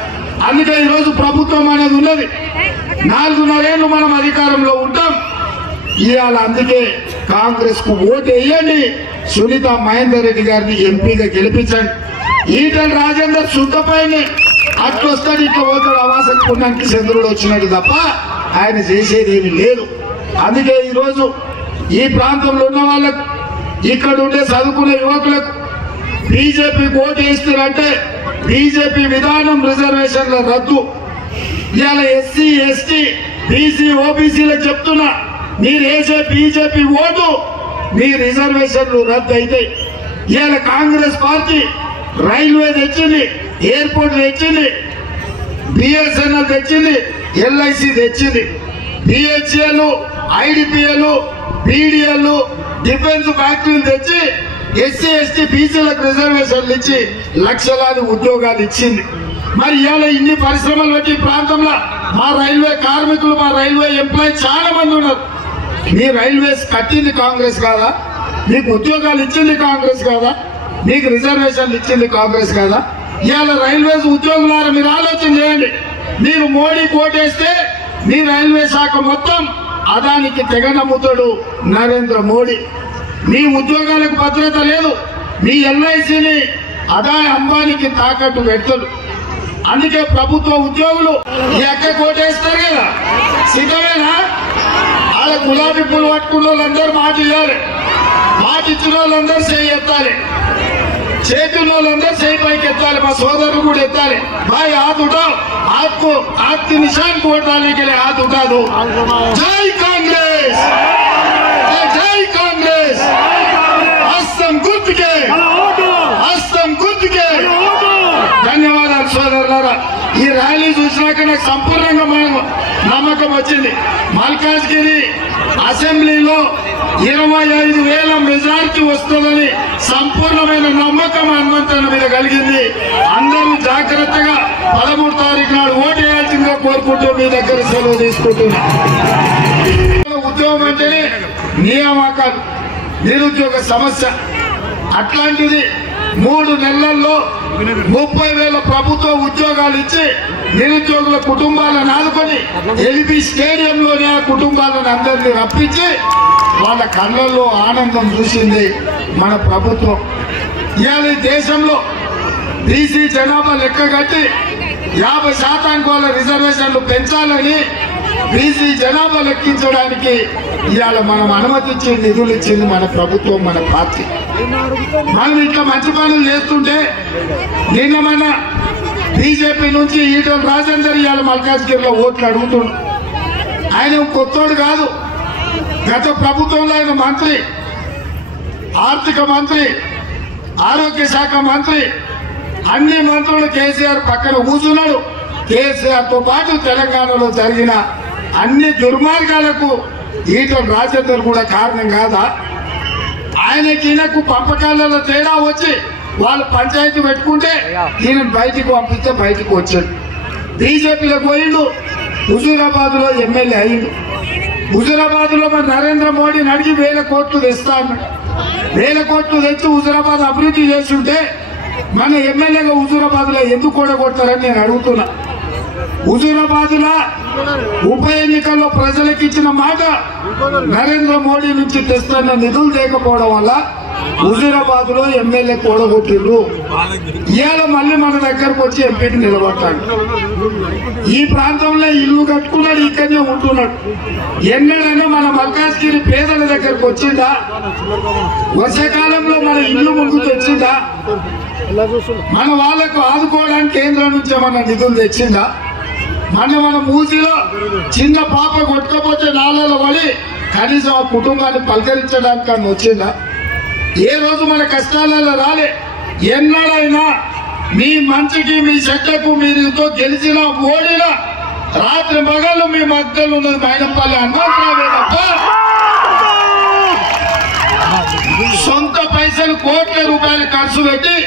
అందుకే ఈరోజు ప్రభుత్వం అనేది ఉన్నది. 4.5 ఏళ్ళు మనం అధికారంలో ఉంటాం. ఇవాళ అందుకే కాంగ్రెస్ కు ఓటు వేయండి, సునీత మహేందర్ రెడ్డి గారిని ఎంపీగా గెలిపించండి. ఈటల రాజేందర్ శుద్ధపైనే అట్లా వస్తాడు, ఇట్లా పోతాడు, ఆవాసం కొనడానికి చంద్రుడు వచ్చినట్టు తప్ప ఆయన చేసేది ఏమి లేదు. అందుకే ఈరోజు ఈ ప్రాంతంలో ఉన్న వాళ్ళకు, ఇక్కడ ఉండే చదువుకునే యువకులకు బీజేపీ ఓటు వేస్తారంటే బీజేపీ విధానం రిజర్వేషన్ల రద్దు. ఇవాళ SC ST BC OBCలకు చెప్తున్నా, మీరు వేసే బీజేపీ ఓటు మీ రిజర్వేషన్లు రద్దు అవుతాయి. ఇవాళ కాంగ్రెస్ పార్టీ రైల్వే తెచ్చింది, ఎయిర్పోర్ట్ తెచ్చింది, BSNL తెచ్చింది, LIC తెచ్చింది, BHEL IDPL BDL డిఫెన్స్ ఫ్యాక్టరీలు తెచ్చి SC ST BCలకు రిజర్వేషన్లు ఇచ్చి లక్షలాది ఉద్యోగాలు ఇచ్చింది. మరి ఇవాళ ఇన్ని పరిశ్రమలు పెట్టి ప్రాంతంలో మా రైల్వే కార్మికులు, మా రైల్వే ఎంప్లాయీ చాలా మంది ఉన్నారు. మీ రైల్వేస్ కట్టింది కాంగ్రెస్ కాదా? మీకు ఉద్యోగాలు ఇచ్చింది కాంగ్రెస్ కాదా? మీకు రిజర్వేషన్లు ఇచ్చింది కాంగ్రెస్ కదా. ఇవాళ రైల్వేస్ ఉద్యోగులారా మీరు ఆలోచన చేయండి. మీరు మోడీ కోటేస్తే మీ రైల్వే శాఖ మొత్తం అదానికి తెగనమ్ముతాడు నరేంద్ర మోడీ. మీ ఉద్యోగాలకు భద్రత లేదు. మీ ఎల్ఐసిని అదాని అంబానీకి తాకట్టు పెడతాడు. అందుకే ప్రభుత్వ ఉద్యోగులు ఈ అక్క కోటేస్తారు కదా, సిద్ధమేనా? వాళ్ళ గులాబీ పూలు పట్టుకున్న వాళ్ళందరూ మాట ఇవ్వాలి, మాట ఇచ్చిన వాళ్ళందరూ చేయి ఎత్తాలి, చేతి ఉన్న వాళ్ళందరూ చేయి పైకి ఎత్తాలి, మా సోదరులు కూడా ఎత్తాలి. भाई हाथ उठाओ, आपको आपके निशान को वोट डालने के लिए हाथ उठा दो. जय कांग्रेस, जय कांग्रेस. हस्तम गुर्त के, हस्तम गुर्त के. ధన్యవాదాలు సోదరులారా. ఈ ర్యాలీ చూసినాక నాకు సంపూర్ణంగా నమ్మకం వచ్చింది. మల్కాజ్గిరి అసెంబ్లీలో 25,000 మెజార్టీ వస్తుందని సంపూర్ణమైన నమ్మకం హనుమంతన్న మీద కలిగింది. అందరూ జాగ్రత్తగా 13 తారీఖు నాడు ఓటు వేయాల్సిందిగా కోరుకుంటూ మీ దగ్గర సెలవు తీసుకుంటున్నా. ఉద్యోగం అంటేనే నియామకాలు, నిరుద్యోగ సమస్య. అట్లాంటిది 3 నెలల్లో 30,000 ప్రభుత్వ ఉద్యోగాలు ఇచ్చి నిరుద్యోగుల కుటుంబాలను ఆదుకొని ఎల్బీ స్టేడియంలోనే ఆ కుటుంబాలను అందరినీ రప్పించి వాళ్ళ కళ్ళల్లో ఆనందం చూసింది మన ప్రభుత్వం. ఇవాళ దేశంలో బీసీ జనాభా లెక్క కట్టి 50% వాళ్ళ రిజర్వేషన్లు పెంచాలని బీసీ జనాభా లెక్కించడానికి ఇవాళ మనం అనుమతించి నిధులు ఇచ్చింది మన ప్రభుత్వం, మన పార్టీ. మనం ఇట్లా మంచి పనులు చేస్తుంటే నిన్న మన బీజేపీ నుంచి ఈటల రాజేందర్ ఇవాళ మల్కాజ్గిరిలో ఓట్లు అడుగుతుండు. ఆయన కొత్తోడు కాదు. గత ప్రభుత్వంలో ఆయన మంత్రి, ఆర్థిక మంత్రి, ఆరోగ్య శాఖ మంత్రి, అన్ని మంత్రులు కేసీఆర్ పక్కన కూర్చున్నాడు. కేసీఆర్ తో పాటు తెలంగాణలో జరిగిన అన్ని దుర్మార్గాలకు ఈటల రాజేందర్ కూడా కారణం కాదా? ఈయనకు పంపకాలలో తేడా వచ్చి వాళ్ళు పంచాయతీ పెట్టుకుంటే ఈయన బయటికి పంపిస్తే బయటికి వచ్చాడు. బీజేపీలో పోయిండు, హుజూరాబాద్ లో ఎమ్మెల్యే అయ్యిండు. హుజూరాబాద్ లో మరి నరేంద్ర మోడీని అడిగి 1,000 కోట్లు తెస్తా అన్నాడు. 1,000 కోట్లు తెచ్చి హుజూరాబాద్ అభివృద్ధి చేస్తుంటే మన ఎమ్మెల్యేగా హుజూరాబాద్ లో ఎందుకు కూడగొడతారని నేను అడుగుతున్నా. హుజూరాబాద్ లో ఉప ఎన్నికల్లో ప్రజలకు ఇచ్చిన మాట నరేంద్ర మోడీ నుంచి తెస్తున్న నిధులు లేకపోవడం వల్ల హుజూరాబాద్ లో ఎమ్మెల్యే కూడగొట్టిండ్రు. ఇవాళ మళ్ళీ మన దగ్గరకు వచ్చి ఎంపీకి నిలబడతాడు. ఈ ప్రాంతంలో ఇల్లు కట్టుకున్నాడు, ఇక్కడనే ఉంటున్నాడు. ఎన్నడైనా మన మల్కాజ్గిరి పేదల దగ్గరకు వచ్చిందా? వర్షాకాలంలో మన ఇల్లు ముందుకు వచ్చిందా? మన వాళ్లకు ఆదుకోవడానికి కేంద్రం నుంచి ఏమన్నా నిధులు తెచ్చిందా? మన మూసిలో చిన్న పాప కొట్టుకపోతే నాలలో పడి కనీసం ఆ కుటుంబాన్ని పలకరించడానికి అని వచ్చిందా? ఏ రోజు మన కష్టాలలో రాలే. ఎన్నడైనా మీ మంచికి మీ చెడ్డకు మీరుతో గెలిచిన ఓడినా రాత్రి మగళ్ళు మీ మధ్యలో ఉన్నది మైనంపల్లి హనుమంతరావే తప్ప సొంత పైసలు కోట్ల రూపాయలు ఖర్చు పెట్టి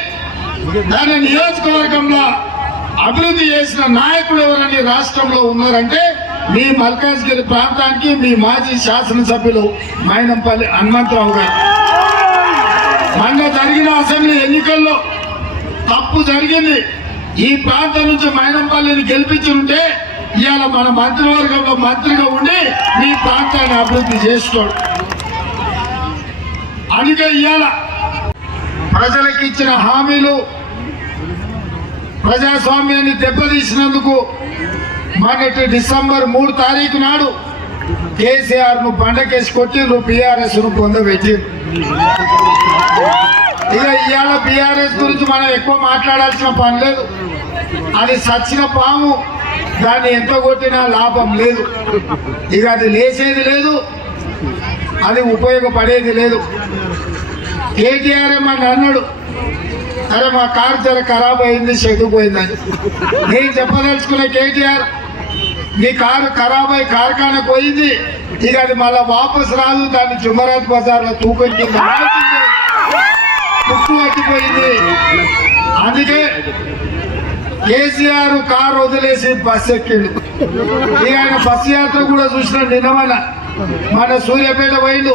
దాని నియోజకవర్గంలో అభివృద్ధి చేసిన నాయకుడు ఎవరని రాష్ట్రంలో ఉన్నారంటే మీ మల్కాజ్గిరి ప్రాంతానికి మీ మాజీ శాసనసభ్యులు మైనంపల్లి హనుమంతరావు గారు. మొన్న జరిగిన అసెంబ్లీ ఎన్నికల్లో తప్పు జరిగింది. ఈ ప్రాంతం నుంచి మైనంపల్లిని గెలిపించుంటే ఇవాళ మన మంత్రివర్గంలో మంత్రిగా ఉండి మీ ప్రాంతాన్ని అభివృద్ధి చేసుకోడు. అందుకే ఇవాళ ప్రజలకు ఇచ్చిన హామీలు ప్రజాస్వామ్యాన్ని దెబ్బతీసినందుకు మొన్నటి డిసెంబర్ 3 తారీఖు నాడు కేసీఆర్ ను బండకేసి కొట్టిండ్రు, బీఆర్ఎస్ ను పొందబెట్టిండ్రు. ఇక ఇవాళ బీఆర్ఎస్ గురించి మనం ఎక్కువ మాట్లాడాల్సిన పని లేదు. అది సచ్చిన పాము, దాన్ని ఎంత కొట్టినా లాభం లేదు. ఇక అది లేచేది లేదు, అది ఉపయోగపడేది లేదు. కేటీఆర్ ఏమని అన్నాడు, అరే మా కారు జర ఖరాబ్ అయింది, చెడిపోయిందని. నేను చెప్పదలుచుకున్న కేటీఆర్, మీ కారు ఖరాబ్ అయి కార్ఖానా పోయింది, ఇక అది మళ్ళా వాపసు రాదు. దాన్ని జుమరాజ్ బజార్ లో తూకం కింద తుక్కు పట్టిపోయింది. అందుకే కేసీఆర్ కారు వదిలేసి బస్సు ఎక్కిండు. ఇక ఆయన బస్సు యాత్ర కూడా చూసిన నిన్నమన మన సూర్యాపేట పోయిండు,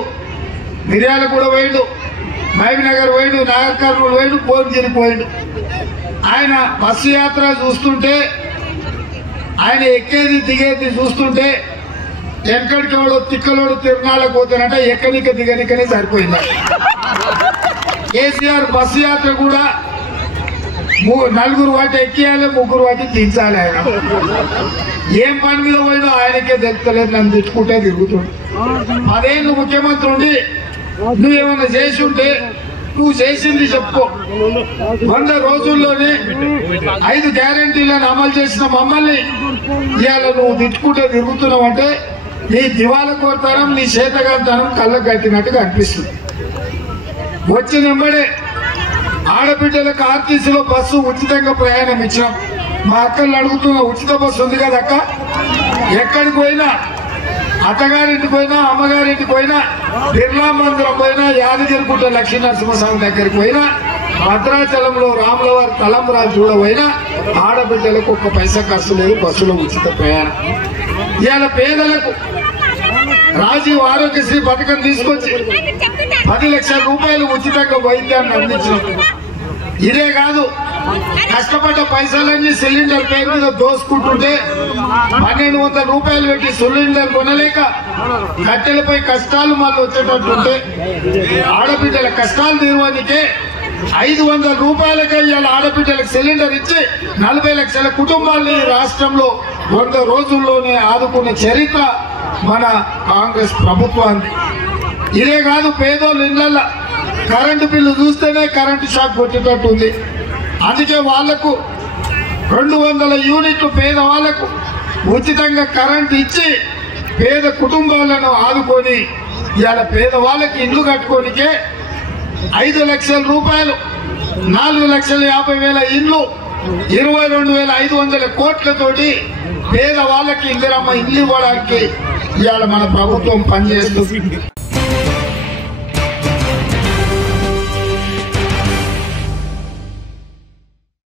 మిర్యాల కూడా పోయిండు, మహబూబ్నగర్ పోయిండు, నాగర్ కర్నూలు పోయిండు, భువనగిరికి పోయిండు. ఆయన బస్సు యాత్ర చూస్తుంటే, ఆయన ఎక్కేది దిగేది చూస్తుంటే ఎక్కడికెవడో తిక్కలోడు తిరునాళ్ళకు పోతానంటే ఎక్కడిక దిగనికనే సరిపోయింది. కేసీఆర్ బస్సు యాత్ర కూడా నలుగురు వాటి ఎక్కియాలి, ముగ్గురు వాటి దించాలి. ఆయన ఏం పని మీద పోయినా ఆయనకే తెలుస్తలేదు, నన్ను తిట్టుకుంటే తిరుగుతుంది. 10 ఏళ్ళు ముఖ్యమంత్రి ఉండి నువ్వేమన్నా చేసి ఉంటే నువ్వు చేసింది చెప్పు. 100 రోజుల్లోనే 5 గ్యారంటీలను అమలు చేసిన మమ్మల్ని ఇవాళ నువ్వు తిట్టుకుంటే తిరుగుతున్నావు అంటే నీ దివాల కోరతనం, నీ చేతగాంతనం కళ్ళకు కట్టినట్టుగా అనిపిస్తుంది. వచ్చిన వెంబడే ఆడబిడ్డలకు ఆర్టీసీలో బస్సు ఉచితంగా ప్రయాణం ఇచ్చాం. మా అక్కలు అడుగుతున్న ఉచిత బస్సు ఉంది కదా అక్క, ఎక్కడికి పోయినా, అత్తగారింటికి పోయినా, అమ్మగారింటికి పోయినా, బిర్లా మందిరం పోయినా, యాదగిరిగుట్ట లక్ష్మీనరసింహస్వామి దగ్గరికి పోయినా, భద్రాచలంలో రాములవారి తలంబరాలు చూడబోయినా ఆడబిడ్డలకు 1 పైసా ఖర్చు లేదు, బస్సులో ఉచిత ప్రయాణం. ఇవాళ పేదలకు రాజీవ్ ఆరోగ్యశ్రీ పథకం తీసుకొచ్చి 10 లక్షల రూపాయలు ఉచితంగా వైద్యాన్ని అందించడం. ఇదే కాదు, కష్టపడ్డ పైసలన్నీ సిలిండర్ పేరు మీద దోసుకుంటుంటే 1200 రూపాయలు పెట్టి సిలిండర్ కొనలేక కట్టెలపై కష్టాలు మళ్ళీ వచ్చేటట్టుంటే ఆడబిడ్డల కష్టాలు తీరువానికే 500 రూపాయలకే ఇవాళ ఆడబిడ్డలకు సిలిండర్ ఇచ్చి 40 లక్షల కుటుంబాలని రాష్ట్రంలో 100 రోజుల్లోనే ఆదుకున్న చరిత్ర మన కాంగ్రెస్ ప్రభుత్వాన్ని. ఇదే కాదు, పేదోళ్ళ ఇళ్ల కరెంటు బిల్లు చూస్తేనే కరెంటు షాక్ కొట్టేటట్టు ఉంది. అందుకే వాళ్లకు 200 యూనిట్లు పేదవాళ్లకు ఉచితంగా కరెంటు ఇచ్చి పేద కుటుంబాలను ఆదుకొని ఇవాళ పేదవాళ్ళకి ఇల్లు కట్టుకోనికే 5 లక్షల రూపాయలు, 4,50,000 ఇల్లు, 22,500 కోట్లతోటి పేదవాళ్ళకి ఇందిరమ్మ ఇల్లు ఇవ్వడానికి ఇవాళ మన ప్రభుత్వం పనిచేస్తుంది.